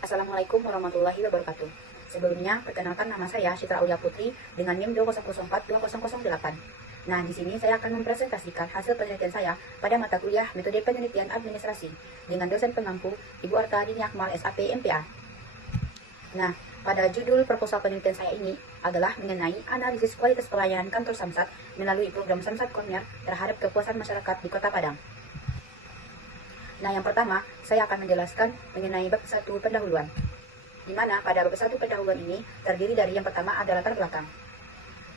Assalamualaikum warahmatullahi wabarakatuh. Sebelumnya, perkenalkan nama saya Citra Aulia Putri dengan NIM 2004208. Nah, di sini saya akan mempresentasikan hasil penelitian saya pada mata kuliah Metode Penelitian Administrasi dengan dosen pengampu Ibu Arta Dini Akmal SAP MPA. Nah, pada judul proposal penelitian saya ini adalah mengenai analisis kualitas pelayanan kantor Samsat melalui program Samsat Corner terhadap kepuasan masyarakat di Kota Padang. Nah, yang pertama, saya akan menjelaskan mengenai bab 1 pendahuluan, di mana pada bab 1 pendahuluan ini terdiri dari yang pertama ada latar belakang.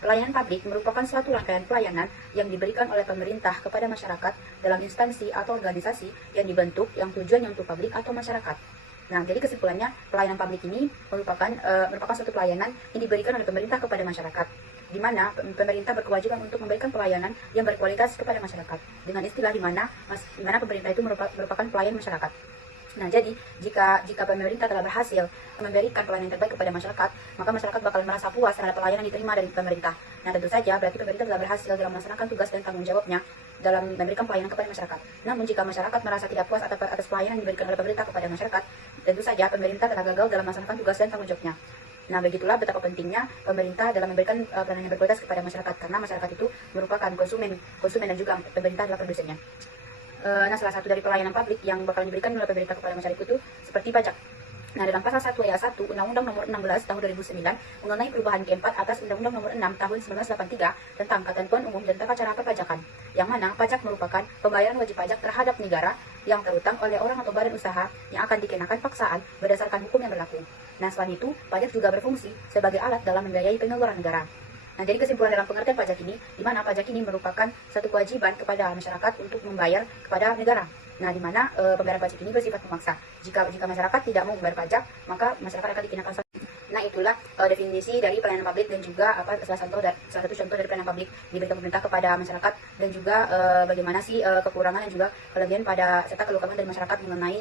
Pelayanan publik merupakan suatu rangkaian pelayanan yang diberikan oleh pemerintah kepada masyarakat dalam instansi atau organisasi yang dibentuk yang tujuannya untuk publik atau masyarakat. Nah, jadi kesimpulannya, pelayanan publik ini merupakan suatu pelayanan yang diberikan oleh pemerintah kepada masyarakat, di mana pemerintah berkewajiban untuk memberikan pelayanan yang berkualitas kepada masyarakat, dengan istilah di mana pemerintah itu merupakan pelayan masyarakat. Nah, jadi jika pemerintah telah berhasil memberikan pelayanan terbaik kepada masyarakat, maka masyarakat bakal merasa puas terhadap pelayanan yang diterima dari pemerintah. Nah, tentu saja berarti pemerintah telah berhasil dalam melaksanakan tugas dan tanggung jawabnya dalam memberikan pelayanan kepada masyarakat. Namun, jika masyarakat merasa tidak puas atas pelayanan yang diberikan oleh pemerintah kepada masyarakat, tentu saja pemerintah telah gagal dalam melaksanakan tugas dan tanggung jawabnya. Nah, begitulah betapa pentingnya pemerintah dalam memberikan pelayanan yang berkualitas kepada masyarakat, karena masyarakat itu merupakan konsumen dan juga pemerintah adalah produsennya. Nah, salah satu dari pelayanan publik yang bakal diberikan oleh pemerintah kepada masyarakat itu seperti pajak. Nah, dalam pasal 1 ayat 1 Undang-Undang Nomor 16 Tahun 2009 mengenai perubahan keempat atas Undang-Undang Nomor 6 Tahun 1983 tentang ketentuan umum dan tata cara perpajakan, yang mana pajak merupakan pembayaran wajib pajak terhadap negara yang terutang oleh orang atau badan usaha yang akan dikenakan paksaan berdasarkan hukum yang berlaku. Nah, selain itu, pajak juga berfungsi sebagai alat dalam membiayai pengeluaran negara. Nah, jadi kesimpulan dalam pengertian pajak ini, di mana pajak ini merupakan satu kewajiban kepada masyarakat untuk membayar kepada negara. Nah, di mana pembayaran pajak ini bersifat memaksa. Jika masyarakat tidak mau membayar pajak, maka masyarakat akan dikenakan sanksi. Nah, itulah definisi dari pelayanan publik dan juga salah satu contoh dari pelayanan publik diberikan pemerintah kepada masyarakat, dan juga bagaimana sih kekurangan dan juga kelebihan serta kelukangan dari masyarakat mengenai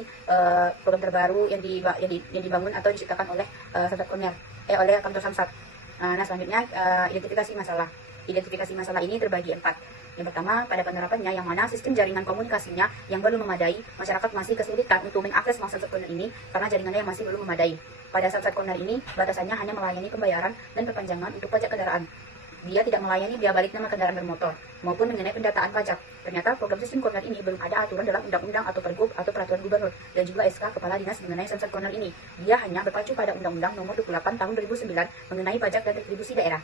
program terbaru yang dibangun atau diciptakan oleh Samsat Corner, oleh kantor Samsat. Nah, selanjutnya identifikasi masalah. Identifikasi masalah ini terbagi 4. Yang pertama, pada penerapannya, yang mana sistem jaringan komunikasinya yang belum memadai, masyarakat masih kesulitan untuk mengakses Samsat Corner ini karena jaringannya yang masih belum memadai. Pada Samsat Corner ini, batasannya hanya melayani pembayaran dan perpanjangan untuk pajak kendaraan. Dia tidak melayani biaya balik nama kendaraan bermotor maupun mengenai pendataan pajak. Ternyata program sistem corner ini belum ada aturan dalam undang-undang atau pergub atau peraturan gubernur dan juga SK Kepala Dinas mengenai Samsat Corner ini. Dia hanya berpacu pada Undang-Undang Nomor 28 Tahun 2009 mengenai pajak dan retribusi daerah.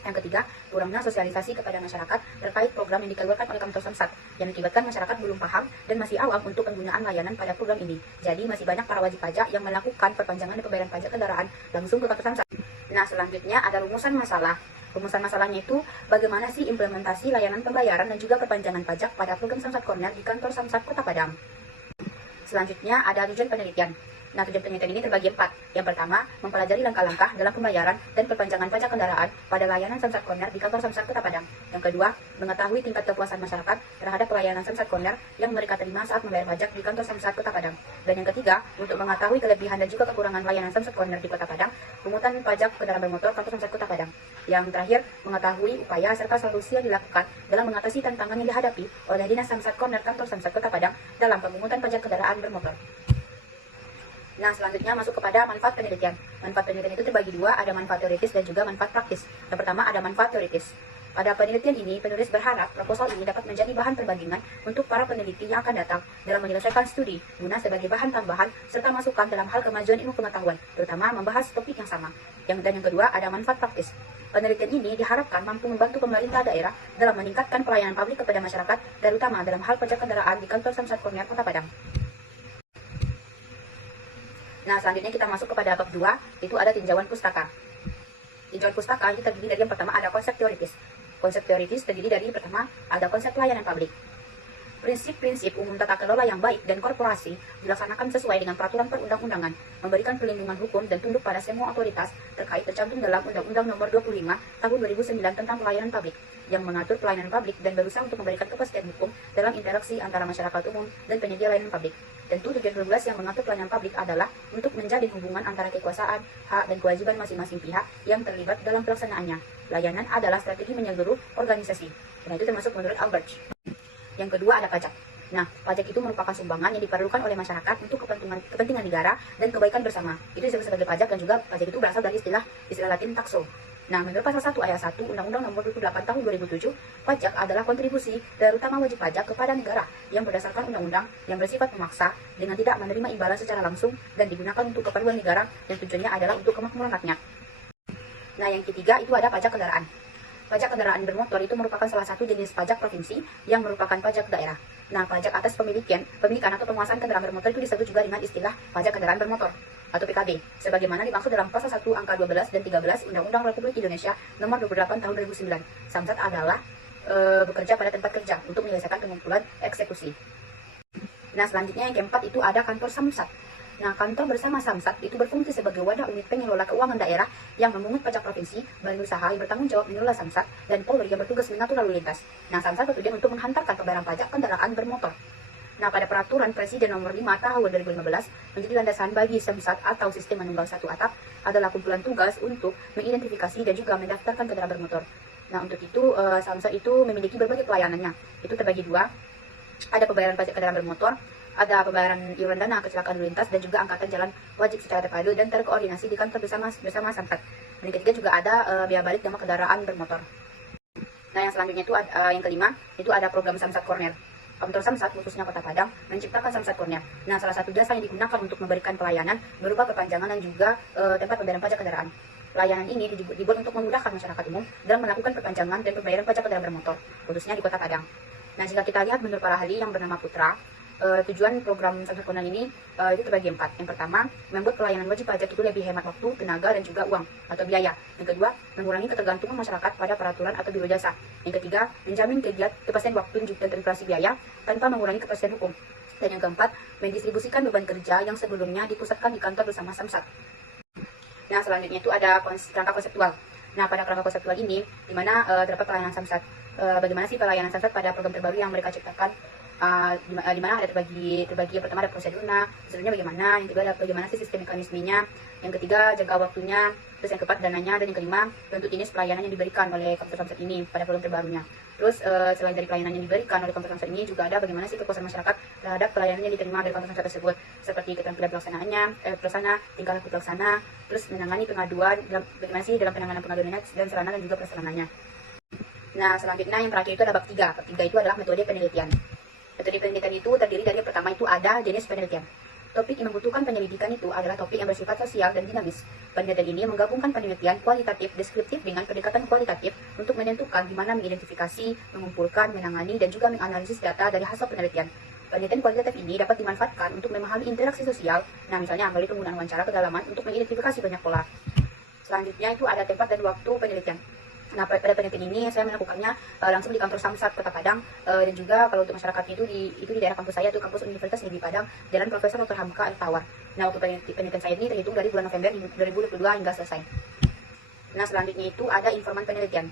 Yang ketiga, kurangnya sosialisasi kepada masyarakat terkait program yang dikeluarkan oleh kantor Samsat, yang mengakibatkan masyarakat belum paham dan masih awam untuk penggunaan layanan pada program ini. Jadi masih banyak para wajib pajak yang melakukan perpanjangan dan pembayaran pajak kendaraan langsung ke kantor Samsat. Nah, selanjutnya ada rumusan masalah. Rumusan masalahnya itu bagaimana sih implementasi layanan pembayaran dan juga perpanjangan pajak pada program Samsat Corner di kantor Samsat Kota Padang. Selanjutnya ada tujuan penelitian. Nah, tujuan penelitian ini terbagi 4. Yang pertama, mempelajari langkah-langkah dalam pembayaran dan perpanjangan pajak kendaraan pada layanan Samsat Corner di kantor Samsat Kota Padang. Yang kedua, mengetahui tingkat kepuasan masyarakat terhadap pelayanan Samsat Corner yang mereka terima saat membayar pajak di kantor Samsat Kota Padang. Dan yang ketiga, untuk mengetahui kelebihan dan juga kekurangan layanan Samsat Corner di Kota Padang, pungutan pajak kendaraan bermotor kantor Samsat Kota Padang. Yang terakhir, mengetahui upaya serta solusi yang dilakukan dalam mengatasi tantangan yang dihadapi oleh Dinas Samsat Corner kantor Samsat Kota Padang dalam pemungutan pajak kendaraan bermotor. Nah, selanjutnya masuk kepada manfaat penelitian. Manfaat penelitian itu terbagi 2, ada manfaat teoritis dan juga manfaat praktis. Yang pertama ada manfaat teoritis. Pada penelitian ini, penulis berharap proposal ini dapat menjadi bahan perbandingan untuk para peneliti yang akan datang dalam menyelesaikan studi, guna sebagai bahan tambahan serta masukan dalam hal kemajuan ilmu pengetahuan, terutama membahas topik yang sama. Dan yang kedua ada manfaat praktis. Penelitian ini diharapkan mampu membantu pemerintah daerah dalam meningkatkan pelayanan publik kepada masyarakat, terutama dalam hal pajak kendaraan di kantor Samsat Corner Kota Padang. Nah, selanjutnya kita masuk kepada bab 2, itu ada tinjauan pustaka. Tinjauan pustaka ini terdiri dari yang pertama ada konsep teoritis. Konsep teoritis terdiri dari yang pertama ada konsep pelayanan publik. Prinsip-prinsip umum tata kelola yang baik dan korporasi dilaksanakan sesuai dengan peraturan perundang-undangan, memberikan perlindungan hukum dan tunduk pada semua otoritas terkait tercantum dalam Undang-Undang Nomor 25 Tahun 2009 tentang pelayanan publik, yang mengatur pelayanan publik dan berusaha untuk memberikan kepastian hukum dalam interaksi antara masyarakat umum dan penyedia layanan publik. Tentu tujuan regulasi yang mengatur pelayanan publik adalah untuk menjalin hubungan antara kekuasaan, hak, dan kewajiban masing-masing pihak yang terlibat dalam pelaksanaannya. Layanan adalah strategi menyeluruh organisasi. Nah, itu termasuk menurut Albert. Yang kedua ada pajak. Nah, pajak itu merupakan sumbangan yang diperlukan oleh masyarakat untuk kepentingan negara dan kebaikan bersama. Itu disebut sebagai pajak, dan juga pajak itu berasal dari istilah Latin taxo. Nah, menurut pasal 1 ayat 1 Undang-Undang Nomor 28 Tahun 2007, pajak adalah kontribusi terutama wajib pajak kepada negara yang berdasarkan undang-undang yang bersifat memaksa dengan tidak menerima imbalan secara langsung dan digunakan untuk keperluan negara yang tujuannya adalah untuk kemakmuran rakyat. Nah, yang ketiga itu ada pajak kendaraan. Pajak kendaraan bermotor itu merupakan salah satu jenis pajak provinsi yang merupakan pajak daerah. Nah, pajak atas pemilikan atau penguasaan kendaraan bermotor itu disebut juga dengan istilah pajak kendaraan bermotor atau PKB, sebagaimana dimaksud dalam pasal 1 angka 12 dan 13 Undang-Undang Republik Indonesia Nomor 28 Tahun 2009. Samsat adalah bekerja pada tempat kerja untuk menyelesaikan pengumpulan eksekusi. Nah, selanjutnya yang keempat itu ada kantor Samsat. Nah, kantor bersama Samsat itu berfungsi sebagai wadah unit pengelola keuangan daerah yang memungut pajak provinsi, badan usaha yang bertanggung jawab mengelola Samsat, dan Polri yang bertugas mengatur lalu lintas. Nah, Samsat bertujuan untuk menghantarkan pembayaran pajak kendaraan bermotor. Nah, pada peraturan Presiden Nomor 5 Tahun 2015 menjadi landasan bagi Samsat atau sistem menunggang satu atap adalah kumpulan tugas untuk mengidentifikasi dan juga mendaftarkan kendaraan bermotor. Nah, untuk itu Samsat itu memiliki berbagai pelayanannya. Itu terbagi dua. Ada pembayaran pajak kendaraan bermotor, ada pembayaran iuran dana kecelakaan lalu lintas, dan juga angkatan jalan wajib secara terpadu dan terkoordinasi di kantor bersama Samsat. Dan yang ketiga juga ada biaya balik nama kendaraan bermotor. Nah, yang selanjutnya itu yang kelima itu ada program Samsat Corner. Kantor Samsat khususnya Kota Padang menciptakan Samsat Corner. Nah, salah satu jasa yang digunakan untuk memberikan pelayanan berupa perpanjangan dan juga tempat pembayaran pajak kendaraan. Layanan ini dibuat untuk memudahkan masyarakat umum dalam melakukan perpanjangan dan pembayaran pajak kendaraan bermotor, khususnya di Kota Padang. Nah, jika kita lihat menurut para ahli yang bernama Putra, tujuan program Samsat Corner ini itu terbagi 4. Yang pertama, membuat pelayanan wajib pajak itu lebih hemat waktu, tenaga, dan juga uang atau biaya. Yang kedua, mengurangi ketergantungan masyarakat pada peraturan atau biro jasa. Yang ketiga, menjamin kepastian waktu dan inflasi biaya tanpa mengurangi kepastian hukum. Dan yang keempat, mendistribusikan beban kerja yang sebelumnya dipusatkan di kantor bersama Samsat. Nah, selanjutnya itu ada kerangka konseptual. Nah, pada kerangka konseptual ini, di mana terdapat pelayanan Samsat. Bagaimana sih pelayanan Samsat pada program terbaru yang mereka ciptakan? Di mana ada terbagi yang pertama ada prosedurnya bagaimana, yang kedua ada bagaimana sih sistem mekanismenya, yang ketiga jangka waktunya, terus yang keempat dananya, dan yang kelima bentuk jenis pelayanan yang diberikan oleh kantor Samsat ini pada program terbarunya. Terus selain dari pelayanan yang diberikan oleh kantor Samsat ini juga ada bagaimana sih kepuasan masyarakat terhadap pelayanan yang diterima dari kantor Samsat tersebut, seperti keterampilan pelaksanaannya, pelaksana, tingkah laku pelaksana, terus menangani pengaduan, bagaimana sih dalam penanganan pengaduan dan sarana dan juga prasarananya. Nah, selanjutnya yang terakhir itu ada bab 3. Bab 3 itu adalah metode penelitian. Metode penelitian itu terdiri dari yang pertama itu ada jenis penelitian. Topik yang membutuhkan penyelidikan itu adalah topik yang bersifat sosial dan dinamis. Penelitian ini menggabungkan penelitian kualitatif deskriptif dengan pendekatan kualitatif untuk menentukan di mana mengidentifikasi, mengumpulkan, menangani, dan juga menganalisis data dari hasil penelitian. Penelitian kualitatif ini dapat dimanfaatkan untuk memahami interaksi sosial, nah misalnya melalui penggunaan wawancara kedalaman untuk mengidentifikasi banyak pola. Selanjutnya itu ada tempat dan waktu penelitian. Nah, pada penelitian ini saya melakukannya langsung di kantor Samsat Kota Padang, dan juga kalau untuk masyarakat itu di daerah kampus saya, itu kampus Universitas Negeri Padang, Jalan Profesor Dr. Hamka Air Tawar. Nah, waktu penelitian saya ini terhitung dari bulan November 2022 hingga selesai. Nah, selanjutnya itu ada informan penelitian.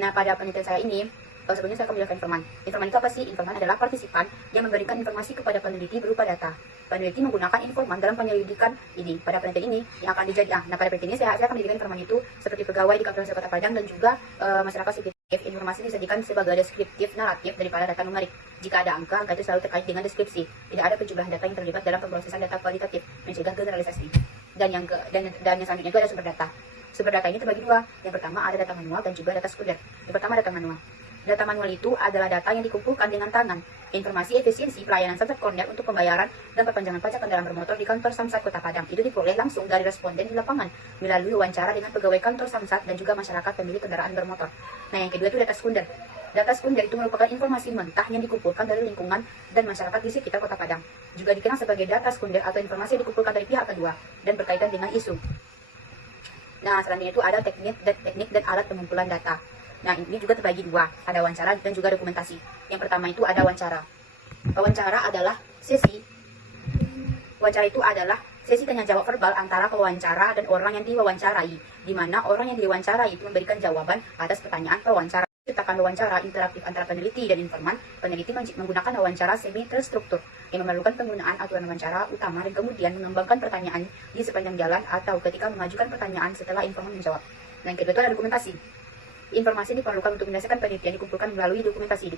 Nah, pada penelitian saya ini sebelumnya saya akan menjelaskan informan. Informan itu apa sih? Informan adalah partisipan yang memberikan informasi kepada peneliti berupa data. Peneliti menggunakan informan dalam penyelidikan ini. Pada penelitian ini yang akan dijadikan. Nah, pada penelitian ini saya akan menjadikan informan itu seperti pegawai di kantor Kota Padang dan juga masyarakat sipil. Informasi disajikan sebagai deskriptif naratif daripada data numerik. Jika ada angka itu selalu terkait dengan deskripsi. Tidak ada penjumlahan data yang terlibat dalam pemrosesan data kualitatif, mencegah generalisasi. Dan yang selanjutnya itu ada sumber data. Sumber data ini terbagi dua. Yang pertama ada data manual dan juga data sekunder. Yang pertama data manual. Data manual itu adalah data yang dikumpulkan dengan tangan. Informasi efisiensi pelayanan Samsat Corner untuk pembayaran dan perpanjangan pajak kendaraan bermotor di kantor Samsat Kota Padang itu diperoleh langsung dari responden di lapangan melalui wawancara dengan pegawai kantor Samsat dan juga masyarakat pemilik kendaraan bermotor. Nah, yang kedua itu data sekunder. Data sekunder itu merupakan informasi mentah yang dikumpulkan dari lingkungan dan masyarakat di sekitar Kota Padang. Juga dikenal sebagai data sekunder atau informasi yang dikumpulkan dari pihak kedua dan berkaitan dengan isu. Nah, selanjutnya itu ada teknik dan alat pengumpulan data. Nah, ini juga terbagi dua, ada wawancara dan juga dokumentasi. Yang pertama itu ada wawancara. Wawancara adalah sesi tanya jawab verbal antara pewawancara dan orang yang diwawancarai, di mana orang yang diwawancarai itu memberikan jawaban atas pertanyaan pewawancara. Ciptakan wawancara interaktif antara peneliti dan informan. Peneliti menggunakan wawancara semi terstruktur yang memerlukan penggunaan aturan wawancara utama dan kemudian mengembangkan pertanyaan di sepanjang jalan atau ketika mengajukan pertanyaan setelah informan menjawab. Nah, yang kedua itu ada dokumentasi. Informasi diperlukan untuk menyelesaikan penelitian dikumpulkan melalui dokumentasi,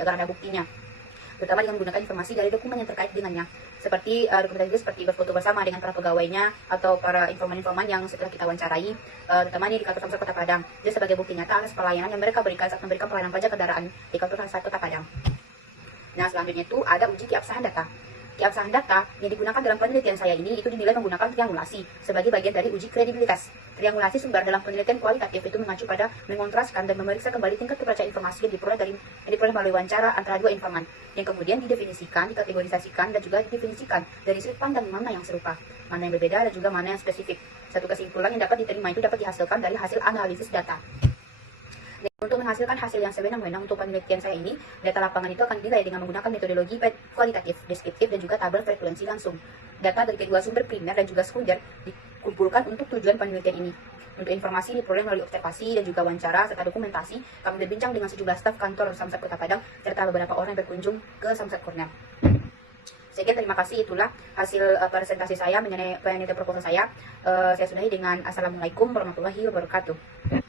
agar ada buktinya. terutama dengan menggunakan informasi dari dokumen yang terkait dengannya, seperti dokumen itu seperti berfoto bersama dengan para pegawainya atau para informan-informan yang setelah kita wawancarai, terutama di kantor Samsat Kota Padang. Jadi sebagai bukti nyata atas pelayanan yang mereka berikan saat memberikan pelayanan pajak kendaraan di kantor Samsat Kota Padang. Nah, selanjutnya itu ada uji keabsahan data. Keabsahan data yang digunakan dalam penelitian saya ini itu dinilai menggunakan triangulasi sebagai bagian dari uji kredibilitas. Triangulasi sumber dalam penelitian kualitatif itu mengacu pada mengontraskan dan memeriksa kembali tingkat kepercayaan informasi yang diperoleh melalui wawancara antara dua informan, yang kemudian didefinisikan, dikategorisasikan, dan juga didefinisikan dari sudut pandang mana yang serupa, mana yang berbeda, dan juga mana yang spesifik. Satu kesimpulan yang dapat diterima itu dapat dihasilkan dari hasil analisis data. Dan untuk menghasilkan hasil yang sewenang-wenang untuk penelitian saya ini, data lapangan itu akan dinilai dengan menggunakan metodologi kualitatif, deskriptif, dan juga tabel frekuensi langsung. Data dari kedua sumber primer dan juga sekunder dikumpulkan untuk tujuan penelitian ini. Untuk informasi diperoleh melalui observasi dan juga wawancara serta dokumentasi, kami berbincang dengan sejumlah staf kantor Samsat Kota Padang serta beberapa orang yang berkunjung ke Samsat Cornell. Sekian, terima kasih. Itulah hasil presentasi saya mengenai penelitian proposal saya. Saya sudahi dengan Assalamualaikum warahmatullahi wabarakatuh.